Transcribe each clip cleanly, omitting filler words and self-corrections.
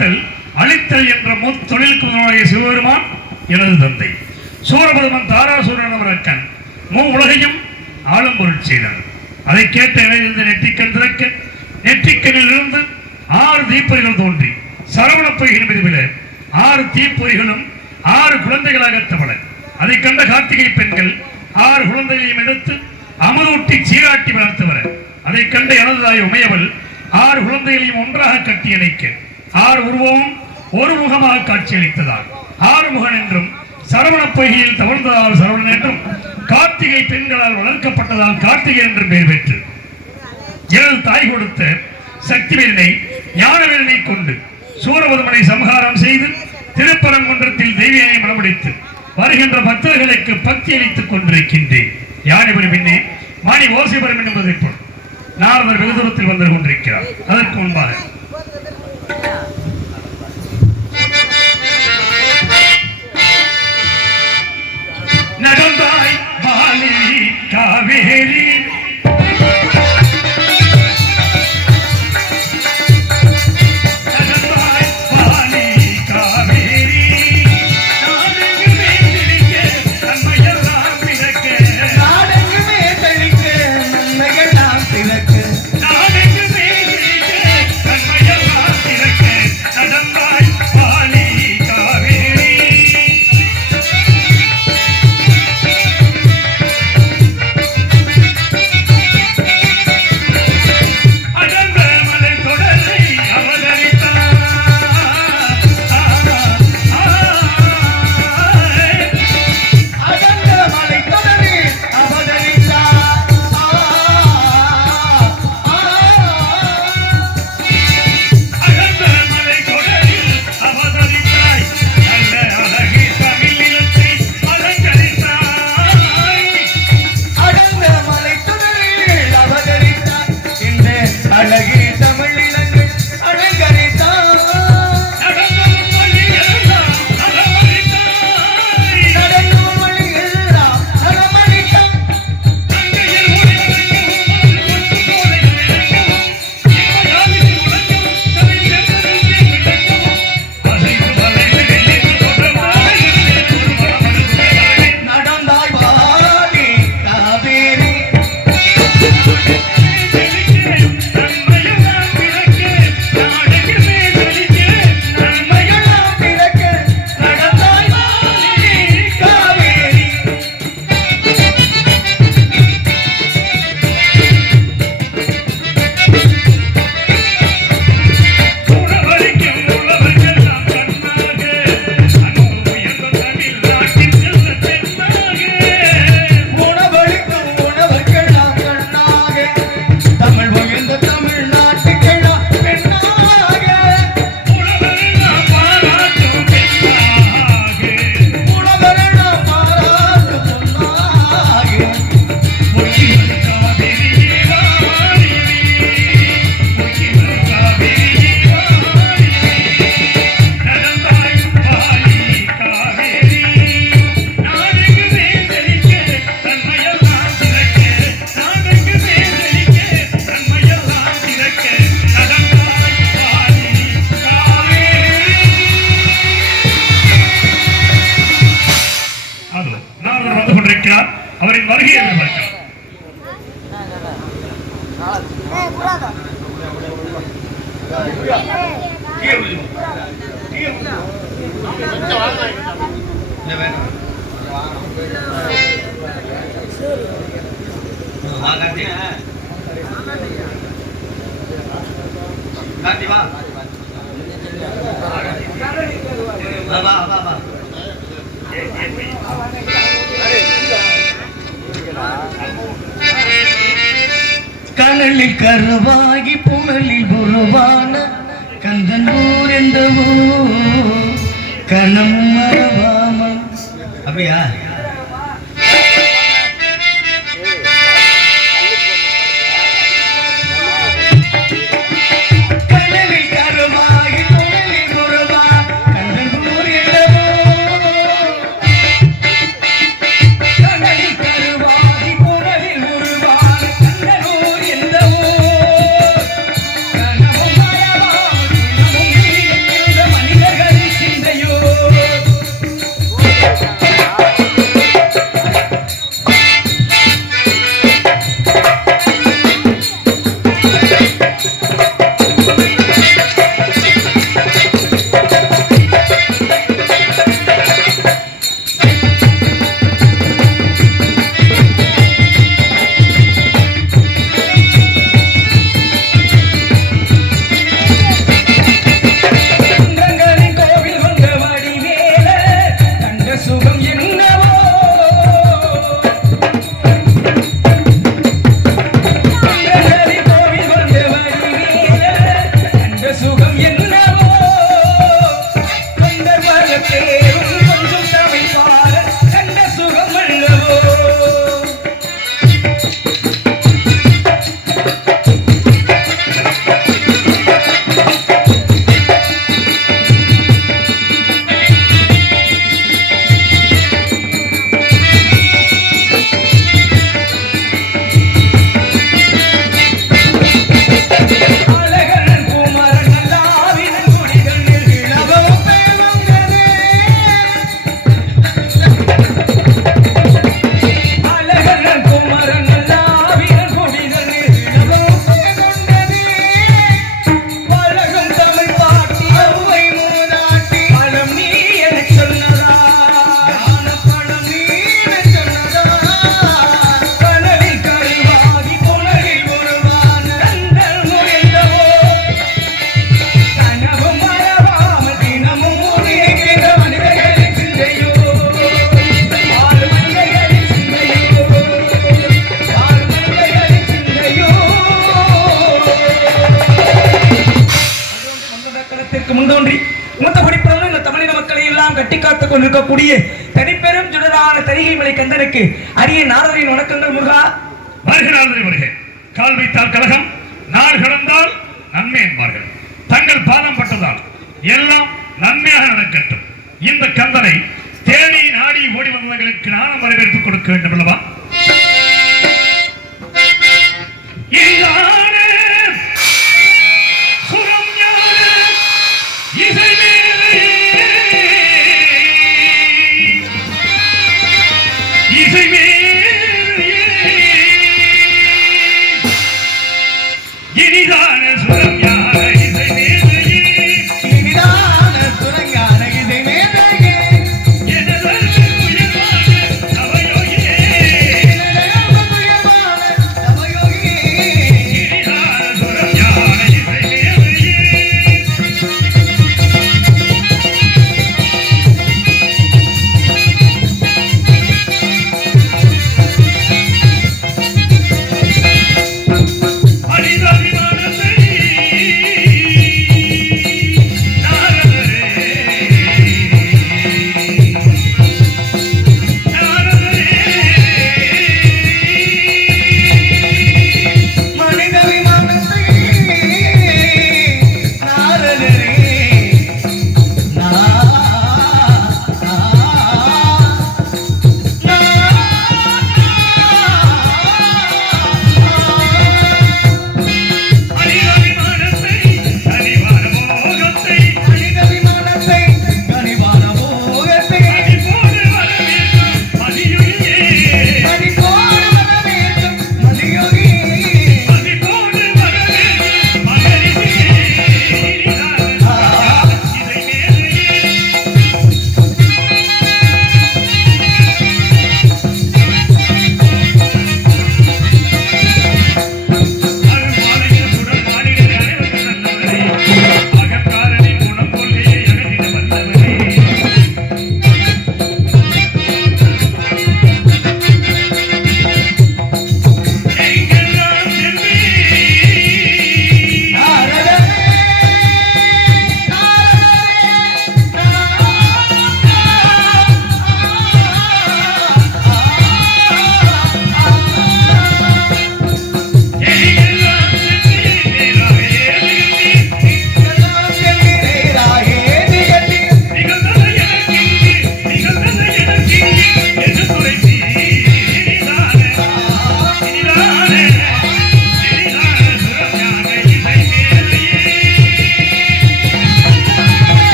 காத்தல் அழித்தல் என்ற முத்தொழிலுக்கு முதலாகிய சிவபெருமான் எனது தந்தை. சூரபெருமன் தாராசூரன் அவரக்கன் உலகையும் ஆளும் பொருள் செய்தார். அதை கேட்ட இணைந்த நெற்றிக்கண் திறக்க நெற்றிக்கண்ணில் இருந்து 6 தீப்பொறிகள் தோன்றி சரவண பொய்கின் மீதுவில 6 தீப்பொறிகளும் 6 குழந்தைகளாக தவள அதை கண்ட கார்த்திகை பெண்கள் 6 குழந்தைகளையும் எடுத்து அமுதூட்டி சீராட்டி வளர்த்தவர். அதை கண்ட எனதுதாய் உமையவள் 6 குழந்தைகளையும் ஒன்றாக கட்டி இணைக்க 6 உருவமும் ஒரு முகமாக காட்சியளித்ததால் 6 முகன் என்றும் சரவண பொய்கையில் தவழ்ந்ததால் சரவணன் என்றும் கார்த்திகை பெண்களால் வளர்க்கப்பட்டதால் கார்த்திகை என்று பெயர் பெற்று எனது தாய் கொடுத்த சக்திவேலனை ஞானவேலனை கொண்டு சூரபதுமனை சம்ஹாரம் செய்து திருப்பரங்குன்றத்தில் தெய்வியனை மனமுடித்து வருகின்ற பக்தர்களுக்கு பக்தி அளித்துக் கொண்டிருக்கின்றேன். யானைபுரி பின்னே மணி ஓசைபுரம் என்பதை போல் நாரதர் வெகு தூரத்தில் வந்து கொண்டிருக்கிறார். அதற்கு முன்பாக நடந்தாய் வாலி காவேரி அவரின் வருகை என்று கனலில் கருவாகி புனலில் உருவான கந்தனூர் என்றவோ கணம் மறவாமல் அப்படியா காத்துக் கொண்டிருக்கக்கூடிய தனிப்பெரும் சுடரான தரிகை மலை கந்தனுக்கு அரிய நாரதரின் வணக்கங்கள் முருகா. வருகிறார்கள் வருக. கால் வைத்தால் கழகம், நாள் கடந்தால் நன்மை என்பார்கள். தங்கள் பாதம் பட்டதால் எல்லாம் நன்மையாக நடக்கட்டும். இந்த கந்தனை தேடி நாடி ஓடி வந்தவர்களுக்கு நானும் வரவேற்பு கொடுக்க வேண்டும் அல்லவா?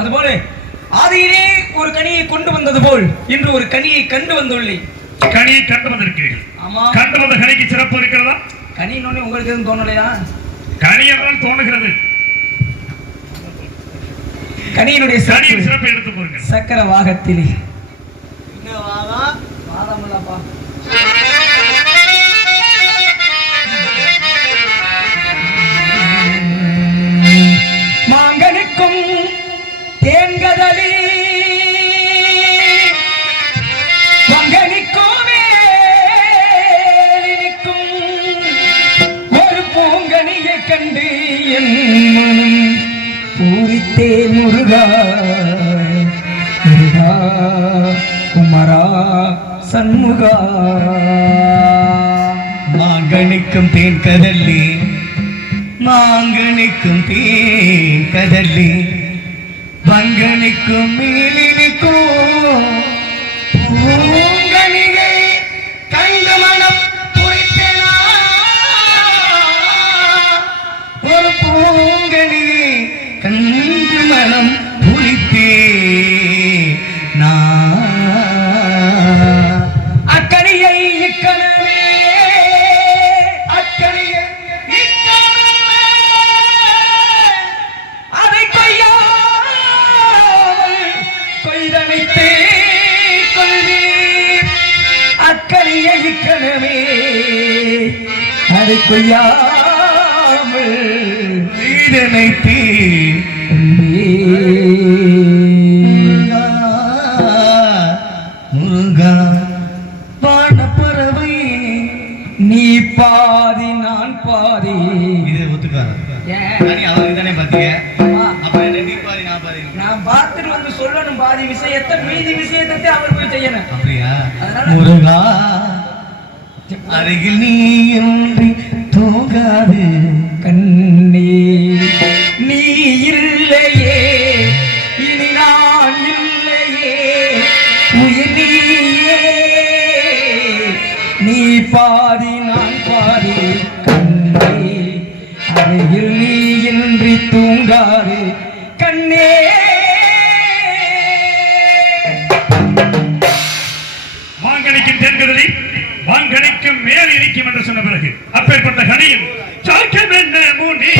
அதுபோல ஆதியிலே ஒரு கனியை கொண்டு வந்தது போல் இன்று ஒரு கனியை கண்டு வந்துள்ளேன். கனியை கண்டு வந்திருக்கிறீர்கள். ஆமா. கண்டு வந்த கனிக்கு சிறப்பு இருக்கிறதா? கனின்னு உங்களுக்கு எதுவும் தோணலையா? கனியால் தோணுகிறது. கனியினுடைய சிறப்பு எடுத்து போங்க. சக்கர வாகத்திலே என்ன வாதம்? வாதம் இல்லப்பா. மாங்கனிக்கும் தேன்கதலி மங்கனிக்கும் ஒரு பூங்கனியை கண்டு என் மனம் பூரித்தே முருகா முருகா குமரா சண்முகா. மாங்கனிக்கும் தேன் கதல்லி மாங்கனிக்கும் தேன் கதல்லி வங்கனிக்கும் மேலினிக்கும் பூங்கனியை கண்டு மனம் புரித்தேனா ஒரு பூங்கனியை கண்டு மனம் புரித்தே அக்கனியை இக்கணமே அக்கனியை அதை கொய்தனைத்தே கொள்வீர். அக்கனியை இக்கணமே அதை கொய்யாமல் இதனைத்தே முருகா வானப்பறவை நீ பாதி நான் பாதி. இதை ஒத்துக்க சொல்லாதீங்க. நான் பார்த்துட்டு வந்து சொல்லணும் பாதி விஷயத்தை, மீதி விஷயத்தை அவர் போய் செய்யணும். அப்படியா? அதனால முருகா அருகில் நீ இன்றி தூங்காது கண்ணே நீ இல்லையே, இனி நான் இல்லையே, உயிர் நீயே, நீ பாதி நான் பாதி கண்ணே அருகில் நீ இன்றி தூங்காது கண்ணே. மாங்கனிக்கும் தென்கடலி வாங்கனிக்கும் மேல் இனிக்கும் என்று சொன்ன பிறகு அப்பேற்பட்ட கனியும் சாக்கம் என்ன முனி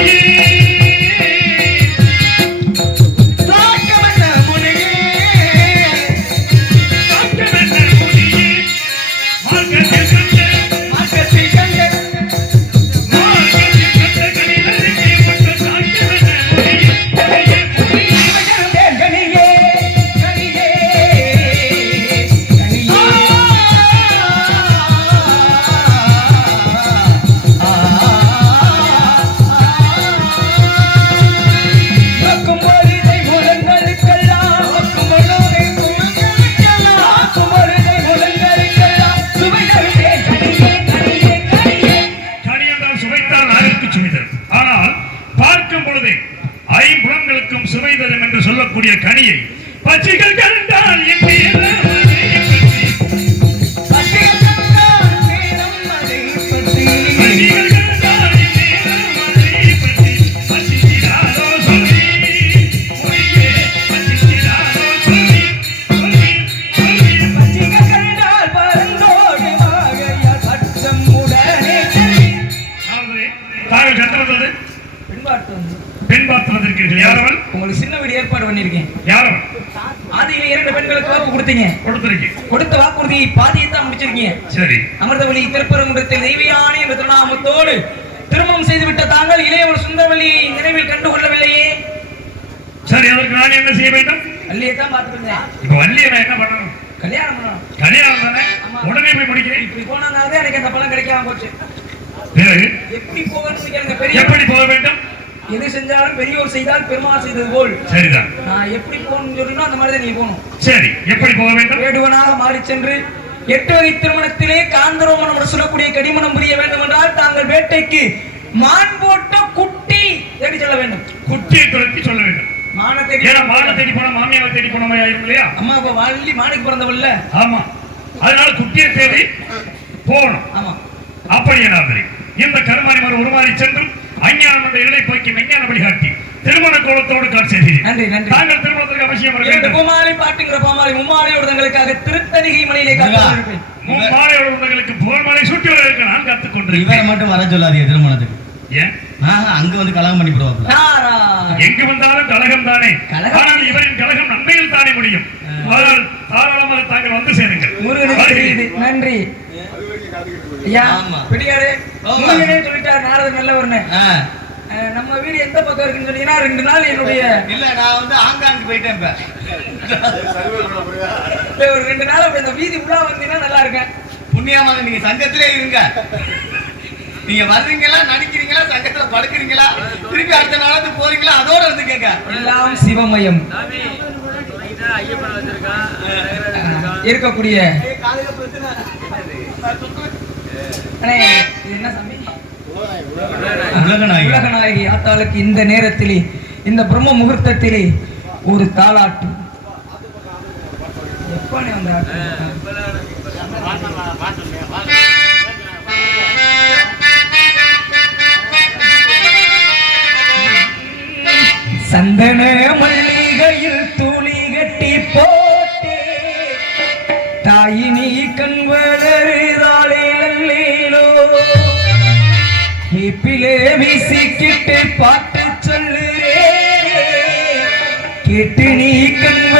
கனியை பச்சைகள் கண்டால் பெண் பார்த்ததற்கு யாரவள்? உங்களுக்கு சின்ன வீடு ஏற்பாடு பண்ணிருக்கேன். யாரவள்? ஆதியில 2 பெண்களுக்கு வாக்கு கொடுத்தீங்க. கொடுத்த வாக்குறுதி பாதியை தான் முடிச்சிருக்கீங்க. சரி. அமிர்தவழி திருப்பரங்குன்றத்தில் தெய்வயானி என்ற திருநாமத்தோடு திருமணம் செய்துவிட்ட தாங்கள் இளையவள் சுந்தரவல்லியை நினைவில் கண்டு கொள்ளவில்லையே. சரி, அதற்கு நான் என்ன செய்ய வேண்டும்? வள்ளியை தான் பார்த்துருந்தேன். இப்ப வள்ளியை நான் என்ன பண்ணணும்? கல்யாணம் பண்ணணும். கல்யாணம் தானே, உடனே போய் முடிக்கிறேன். இப்படி போனாதான் எனக்கு அந்த பலம் கிடைக்காம போச்சு. பிறகு எப்படி போகணும்? பெரிய எப்படி போக வேண்டும்? எது செஞ்சாலும் பெரியோர் செய்தால் பெருமாள் செய்தது போல். சரிதான். நான் எப்படி போகணும்னு சொல்றேனோ அந்த மாதிரி தான் நீங்க போகணும். சரி, எப்படி போக வேண்டும்? வேடுவனாக மாறி சென்று 8 வகை திருமணத்திலே காந்தரோமணம் சொல்லக்கூடிய கடிமணம் புரிய வேண்டும் என்றால் தாங்கள் வேட்டைக்கு மான் போட்ட குட்டி தேடி சொல்ல வேண்டும். குட்டியை துரத்தி சொல்ல வேண்டும். மான தேடி போன மாமியாவை தேடி போன மாதிரி ஆயிரும் இல்லையா? அம்மா இப்ப வள்ளி மானுக்கு பிறந்தவல்ல. ஆமா, அதனால குட்டியை தேடி போகணும். ஆமா, அப்படி என்ன இந்த கருமாரி மறு உருமாறி சென்றும் அஞ்ஞானம் என்ற இலை போக்கி மெஞ்ஞான வழிகாட்டி திருமண கோலத்தோடு காட்சி. நன்றி நன்றி. தாங்கள் திருமணத்திற்கு அவசியம் வர வேண்டும். பூமாலை பாட்டுங்கிற பாமாலை மும்மாலையோடு தங்களுக்காக திருத்தணிகை மலையிலே காத்திருப்பேன். மும்மாலையோடு தங்களுக்கு புகழ்மாலை சுற்றி வர இருக்க நான் காத்துக் கொண்டிருக்கிறேன். இவரை மட்டும் வர சொல்லாதீங்க திருமணத்துக்கு. ஏன்? அங்க வந்து கலகம் பண்ணி போடுவாங்க. எங்கு வந்தாலும் கலகம் தானே. ஆனால் இவரின் கலகம் நன்மையில் தானே முடியும். தாராளமாக தாங்கள் வந்து சேருங்கள். நன்றி. பிடிக்காரு சொல்லிட்டாரு நாரதர் நல்லவர்னு. நம்ம வீடு எந்த பக்கம் இருக்குன்னு சொன்னீங்கன்னா 2 நாள் என்னுடைய இல்ல நான் வந்து ஆங்காங்கு போயிட்டேன். ஒரு 2 நாள் அப்படி அந்த வீதி உலா வந்தீங்கன்னா நல்லா இருக்கேன். புண்ணியமாக நீங்க சங்கத்திலே இருங்க. நீங்க வர்றீங்களா, நடிக்கிறீங்களா, சங்கத்துல படுக்கிறீங்களா, திருப்பி அடுத்த நாளத்து போறீங்களா, அதோட வந்து கேட்க எல்லாம் சிவமயம் இருக்கக்கூடிய உலகநாயகி ஆத்தாளுக்கு இந்த நேரத்திலே இந்த பிரம்ம முகூர்த்தத்திலே ஒரு தாலாட்டு. எப்பனே அந்த சந்தன மல்லிகையில் தூளி கட்டி போட்டே தாயினி கண்வளருதாளே நல்லேலோ இப்பிலே வீசிக்கிட்டு பாட்டு சொல்லுறே கேட்டு நீ கண்வ